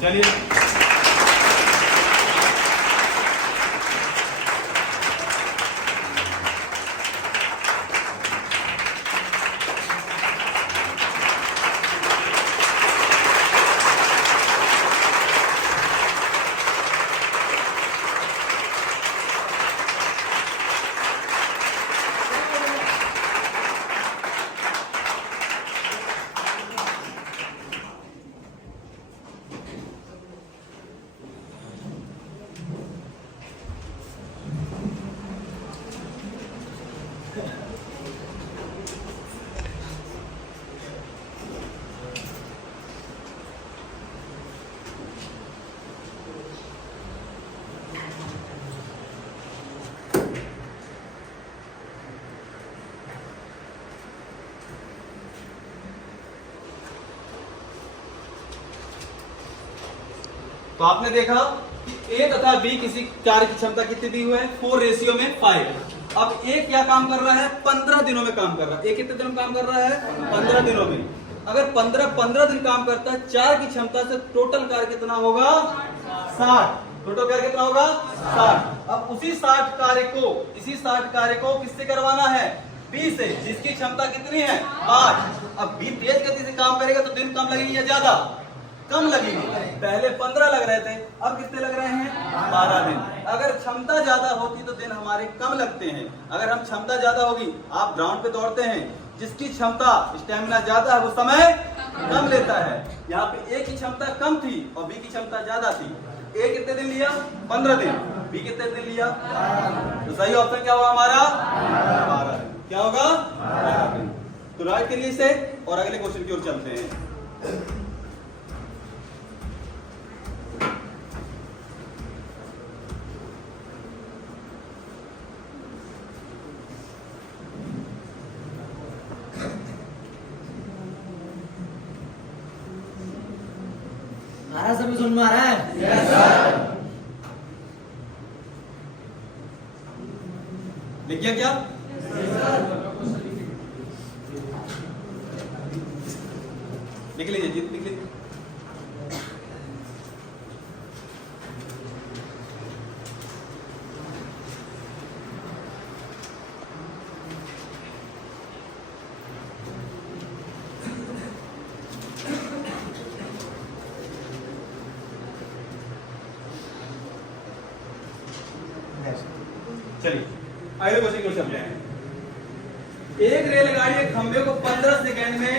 चलिए तो आपने देखा कि ए तथा बी किसी कार्य की क्षमता कितनी दी हुई है 4:5। अब ए क्या काम कर रहा है 15 दिनों में काम कर रहा है। ए कितने दिनों में काम कर रहा है 15 दिनों में। अगर 15 दिन काम करता है 4 की क्षमता से टोटल कार्य कितना होगा 60। टोटल कार्य कितना होगा 60। अब इसी 60 कार्य को किससे करवाना है बी से, जिसकी क्षमता कितनी है 5। अब बी तेज गति से काम करेगा तो दिन कम लगेगी या ज्यादा कम लगेगी। पहले 15 लग रहे थे, अब कितने लग रहे हैं 12 दिन। अगर क्षमता ज्यादा होती तो दिन हमारे कम लगते हैं। अगर हम क्षमता ज्यादा होगी, आप ग्राउंड पे दौड़ते हैं, जिसकी क्षमता स्टेमिना ज्यादा है वो समय कम लेता है। यहाँ पे ए की क्षमता कम थी और बी की क्षमता ज्यादा थी। ए कितने दिन लिया 15 दिन, बी कितने दिन लिया तो सही ऑप्शन क्या होगा हमारा 12 दिन। क्या होगा 12 दिन। तो राइट करिए इसे और अगले क्वेश्चन की ओर चलते हैं। सभी सुन में आ रहा है? Yes sir. लिख गया क्या? लिख लीजिए जी, लिख लीजिए। चलिए अगले क्वेश्चन की ओर चलते हैं। एक रेलगाड़ी एक खंभे को 15 सेकंड में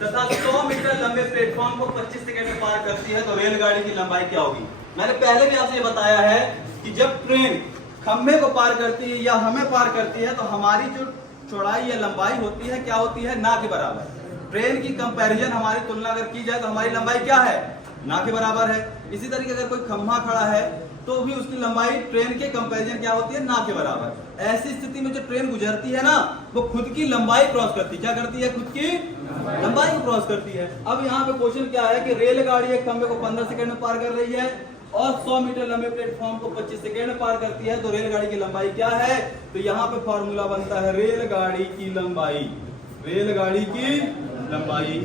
तथा 100 मीटर लंबे प्लेटफॉर्म को 25 सेकंड में पार करती है तो रेलगाड़ी की लंबाई क्या होगी? मैंने पहले भी आपसे बताया है कि जब ट्रेन खंभे को पार करती है या हमें पार करती है तो हमारी जो चौड़ाई या लंबाई होती है क्या होती है ना के बराबर। ट्रेन की कंपैरिजन हमारी तुलना अगर की जाए तो हमारी लंबाई क्या है ना के बराबर है। इसी तरीके अगर कोई खंभा खड़ा है तो भी उसकी लंबाई ट्रेन के कंपैरिजन क्या होती है ना के बराबर। ऐसी स्थिति में जो ट्रेन गुजरती है ना वो खुद की लंबाई क्रॉस करती है। क्या करती है? खुद की लंबाई को क्रॉस करती है। अब यहाँ पे क्वेश्चन क्या है कि रेलगाड़ी एक खंभे को 15 सेकंड में पार कर रही है और 100 मीटर लंबे प्लेटफॉर्म को 25 सेकंड में पार करती है तो रेलगाड़ी की लंबाई क्या है? तो यहाँ पे फॉर्मूला बनता है रेलगाड़ी की लंबाई। रेलगाड़ी की लंबाई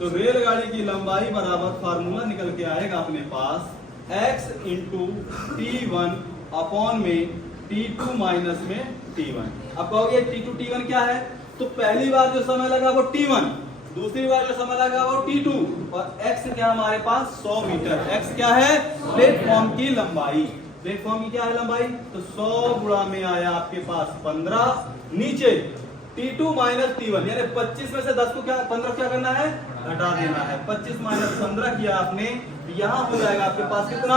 तो रेलगाड़ी की लंबाई बराबर फॉर्मूला निकल के आएगा अपने पास x इंटू T1 अपॉन में T2 माइनस में T1। अब कहोगे T2 T1 क्या है? तो पहली बार जो समय लगा वो T1, दूसरी बार जो समय लगा वो T2 और x क्या हमारे पास 100 मीटर। x क्या है? प्लेटफॉर्म की लंबाई। प्लेटफॉर्म की क्या है लंबाई? तो 100 गुणा में आया आपके पास 15, नीचे T2 माइनस T1 यानी 25 में से 10 को क्या 15 क्या करना है घटा देना है। 25 माइनस 15 किया आपने, यहाँ हो जाएगा आपके पास कितना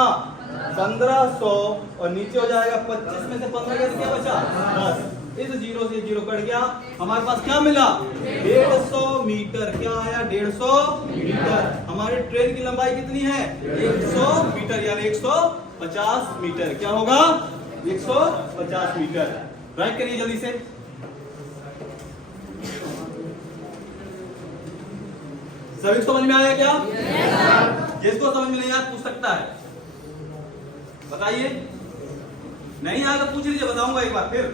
1500 और नीचे हो जाएगा 25 में से 15 क्या बचा 10। इस जीरो से जीरो कट गया, हमारे पास क्या मिला 150 मीटर। क्या आया 150 मीटर। हमारे ट्रेन की लंबाई कितनी है 100 मीटर यानी 150 मीटर। क्या होगा 150 मीटर। राइट करिए जल्दी से। सभी समझ में आया क्या? जिसको समझ में नहीं आया पूछ सकता है, बताइए। नहीं आया तो पूछ लीजिए, बताऊंगा एक बार फिर।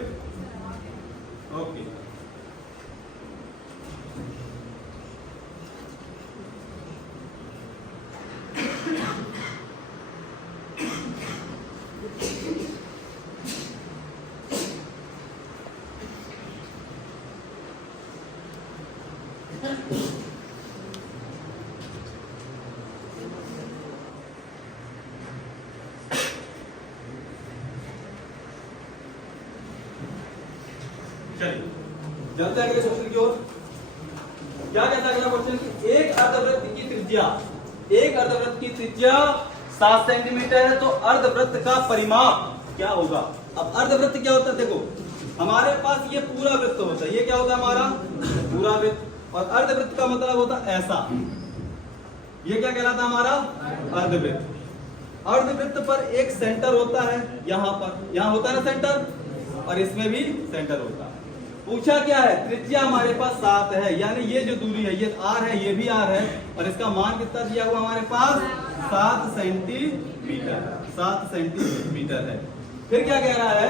ओके चलिए चलते हैं अगले क्वेश्चन की ओर। क्या कहता है अगला क्वेश्चन? एक अर्धवृत्त की त्रिज्या 7 सेंटीमीटर है, तो अर्धवृत्त का परिमाप क्या होगा? अब अर्धवृत्त क्या होता है? देखो हमारे पास ये पूरा वृत्त होता है, ये क्या होता है हमारा पूरा वृत्त, और अर्धवृत्त का मतलब होता है ऐसा, ये क्या कहलाता है हमारा अर्धवृत्त। अर्धवृत्त पर एक सेंटर होता है, यहाँ पर, यहाँ होता है ना सेंटर, और इसमें भी सेंटर होता है। पूछा क्या है? त्रिज्या हमारे पास 7 है, यानी ये जो दूरी है ये r है, ये भी r है, और इसका मान कितना दिया हुआ हमारे पास 7 सेंटीमीटर, 7 सेंटीमीटर है। फिर क्या कह रहा है?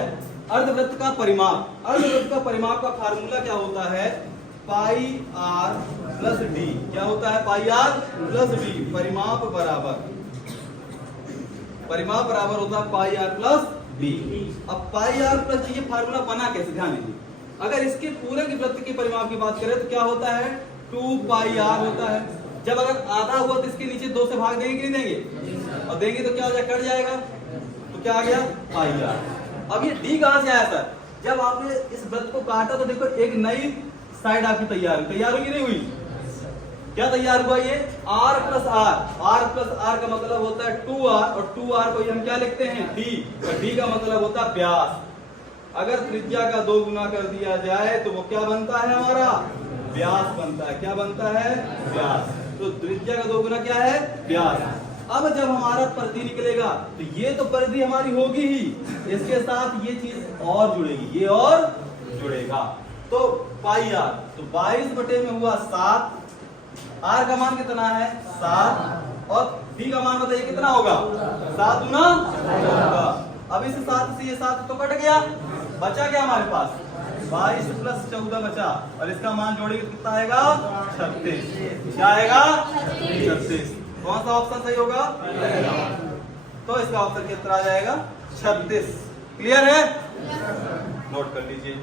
अर्धवृत्त का परिमाप। अर्धवृत्त का परिमाप का फार्मूला क्या होता है? पाई r प्लस डी। क्या होता है? पाई r प्लस डी। परिमाप बराबर होता है पाई r प्लस डी। अब पाई r प्लस डी ये फार्मूला बना कैसे? ध्यान दीजिए, अगर इसके पूरे के वृत्त के परिमाप की बात करें तो क्या होता है? 2 पाई r होता है। जब अगर आधा हुआ तो इसके नीचे 2 से भाग देंगे कि नहीं देंगे? और देंगे तो क्या हो जाएगा? कट जाएगा, तो क्या आ गया? पाई r। अब ये d कहां से आया सर? जब आपने इस वृत्त को काटा तो देखो एक नई साइड आपकी तैयार हुई नहीं हुई? क्या तैयार हुआ? ये r प्लस r का मतलब होता है 2r, और 2r को हम क्या लिखते हैं? d, और d का मतलब होता है व्यास। अगर त्रिज्या का 2 गुना कर दिया जाए तो वो क्या बनता है? हमारा व्यास बनता है। क्या बनता है? व्यास। तो त्रिज्या का 2 गुना क्या है? व्यास। अब जब हमारा परिधि निकलेगा तो ये तो परिधि हमारी होगी ही, इसके साथ ये चीज और जुड़ेगी, ये और जुड़ेगा, तो पाई r, तो 22 बटे में हुआ 7, r का मान कितना है? 7, और d का मान बताइए कितना होगा? 7 गुना होगा। अब इस 7 से ये 7 तो कट गया, बचा क्या हमारे पास? 22 प्लस 14 बचा, और इसका मान जोड़ेंगे कितना आएगा? 36। क्या आएगा? 36। कौन सा ऑप्शन सही होगा? तो इसका ऑप्शन कितना आ जाएगा? 36। क्लियर है? नोट कर लीजिए।